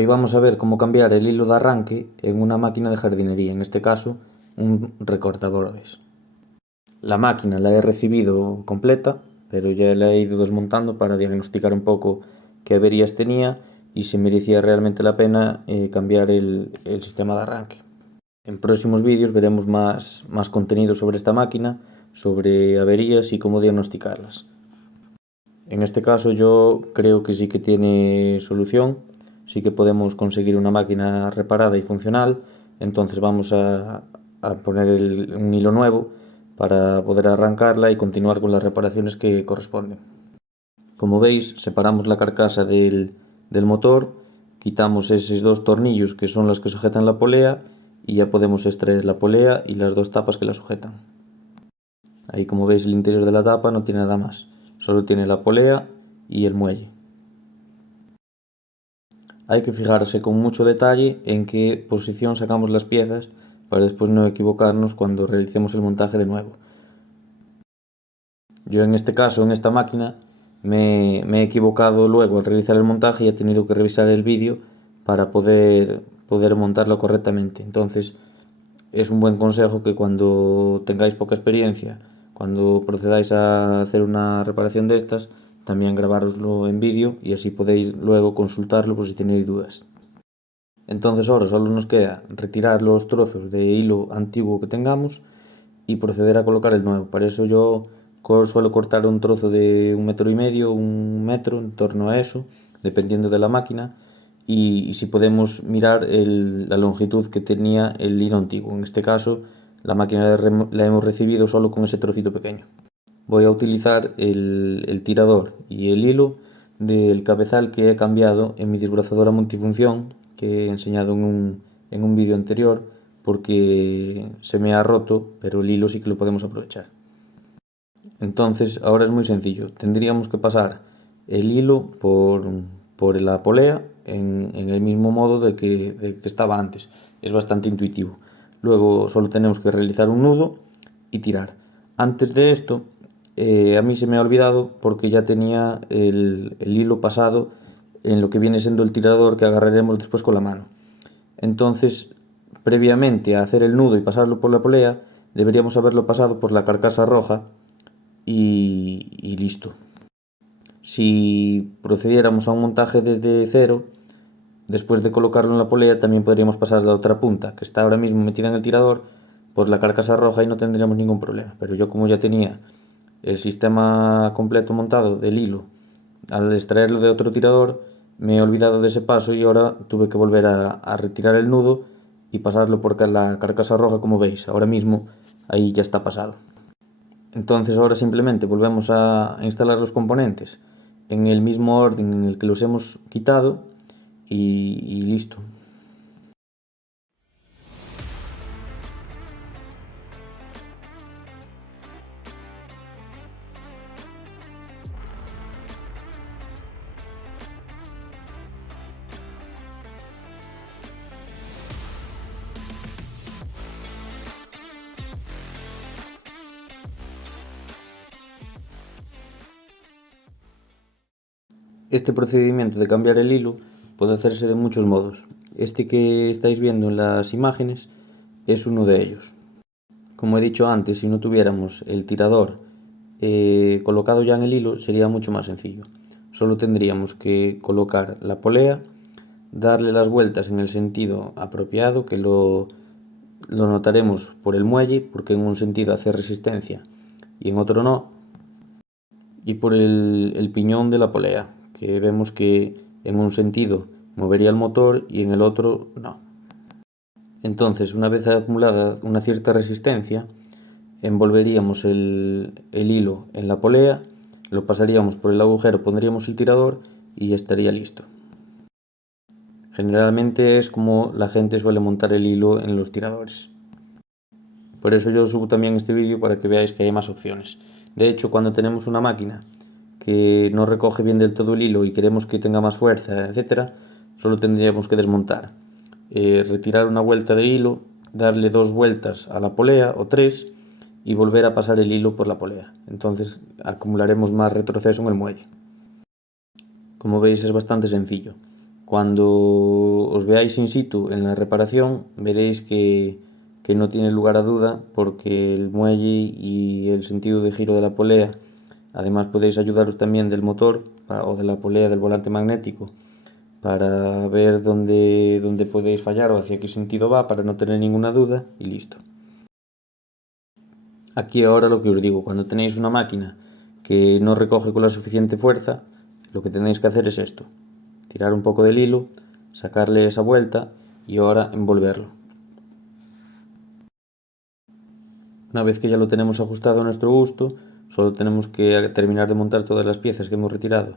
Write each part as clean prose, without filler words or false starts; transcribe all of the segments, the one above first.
Hoy vamos a ver cómo cambiar el hilo de arranque en una máquina de jardinería, en este caso un recortabordes. La máquina la he recibido completa, pero ya la he ido desmontando para diagnosticar un poco qué averías tenía y si merecía realmente la pena cambiar el sistema de arranque. En próximos vídeos veremos más contenido sobre esta máquina, sobre averías y cómo diagnosticarlas. En este caso yo creo que sí que tiene solución, sí que podemos conseguir una máquina reparada y funcional, entonces vamos a poner un hilo nuevo para poder arrancarla y continuar con las reparaciones que corresponden. Como veis, separamos la carcasa del motor, quitamos esos dos tornillos que son los que sujetan la polea y ya podemos extraer la polea y las dos tapas que la sujetan. Ahí, como veis, el interior de la tapa no tiene nada más, solo tiene la polea y el muelle. Hay que fijarse con mucho detalle en qué posición sacamos las piezas para después no equivocarnos cuando realicemos el montaje de nuevo. Yo en este caso, en esta máquina, me he equivocado luego al realizar el montaje y he tenido que revisar el vídeo para poder montarlo correctamente. Entonces es un buen consejo que cuando tengáis poca experiencia, cuando procedáis a hacer una reparación de estas, también grabároslo en vídeo y así podéis luego consultarlo por si tenéis dudas. Entonces ahora solo nos queda retirar los trozos de hilo antiguo que tengamos y proceder a colocar el nuevo. Para eso yo suelo cortar un trozo de 1,5 m, 1 metro, en torno a eso, dependiendo de la máquina, y si podemos mirar la longitud que tenía el hilo antiguo. En este caso la máquina la hemos recibido solo con ese trocito pequeño. Voy a utilizar el tirador y el hilo del cabezal que he cambiado en mi desbrozadora multifunción que he enseñado en un vídeo anterior, porque se me ha roto, pero el hilo sí que lo podemos aprovechar. Entonces ahora es muy sencillo, tendríamos que pasar el hilo por la polea en el mismo modo de que estaba antes. Es bastante intuitivo. Luego solo tenemos que realizar un nudo y tirar. Antes de esto, a mí se me ha olvidado porque ya tenía el hilo pasado en lo que viene siendo el tirador que agarraremos después con la mano. Entonces, previamente a hacer el nudo y pasarlo por la polea, deberíamos haberlo pasado por la carcasa roja y listo. Si procediéramos a un montaje desde cero, después de colocarlo en la polea, también podríamos pasar la otra punta, que está ahora mismo metida en el tirador, por la carcasa roja y no tendríamos ningún problema. Pero yo, como ya tenía el sistema completo montado del hilo, al extraerlo de otro tirador, me he olvidado de ese paso y ahora tuve que volver a retirar el nudo y pasarlo por la carcasa roja, como veis. Ahora mismo ahí ya está pasado. Entonces ahora simplemente volvemos a instalar los componentes en el mismo orden en el que los hemos quitado y listo. Este procedimiento de cambiar el hilo puede hacerse de muchos modos. Este que estáis viendo en las imágenes es uno de ellos. Como he dicho antes, si no tuviéramos el tirador colocado ya en el hilo, sería mucho más sencillo. Solo tendríamos que colocar la polea, darle las vueltas en el sentido apropiado, que lo notaremos por el muelle, porque en un sentido hace resistencia y en otro no, y por el piñón de la polea, que vemos que en un sentido movería el motor y en el otro no. Entonces, una vez acumulada una cierta resistencia, envolveríamos el hilo en la polea, lo pasaríamos por el agujero, pondríamos el tirador y ya estaría listo. Generalmente es como la gente suele montar el hilo en los tiradores. Por eso yo subo también este vídeo para que veáis que hay más opciones. De hecho, cuando tenemos una máquina que no recoge bien del todo el hilo y queremos que tenga más fuerza, etc., solo tendríamos que desmontar, retirar una vuelta de hilo, darle 2 vueltas a la polea o 3 y volver a pasar el hilo por la polea. Entonces acumularemos más retroceso en el muelle. Como veis, es bastante sencillo. Cuando os veáis in situ en la reparación, veréis que no tiene lugar a duda, porque el muelle y el sentido de giro de la polea, además podéis ayudaros también del motor o de la polea del volante magnético para ver dónde podéis fallar o hacia qué sentido va, para no tener ninguna duda, y listo. Aquí ahora lo que os digo, cuando tenéis una máquina que no recoge con la suficiente fuerza, lo que tenéis que hacer es esto: tirar un poco del hilo, sacarle esa vuelta y ahora envolverlo. Una vez que ya lo tenemos ajustado a nuestro gusto, solo tenemos que terminar de montar todas las piezas que hemos retirado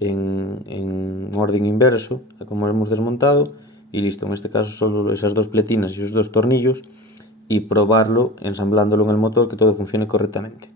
en orden inverso a como hemos desmontado, y listo. En este caso solo esas dos pletinas y esos dos tornillos, y probarlo ensamblándolo en el motor, que todo funcione correctamente.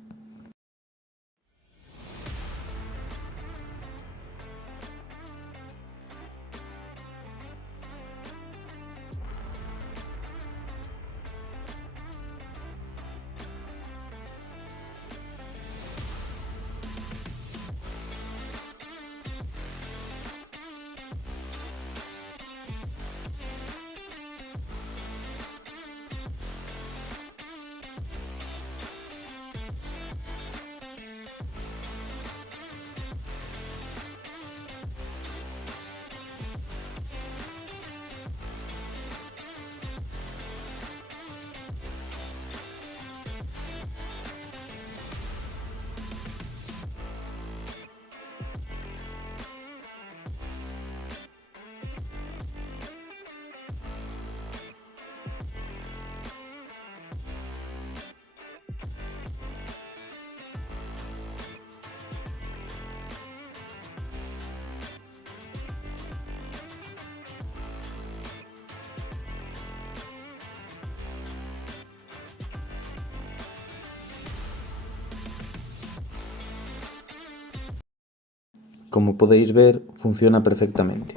Como podéis ver, funciona perfectamente.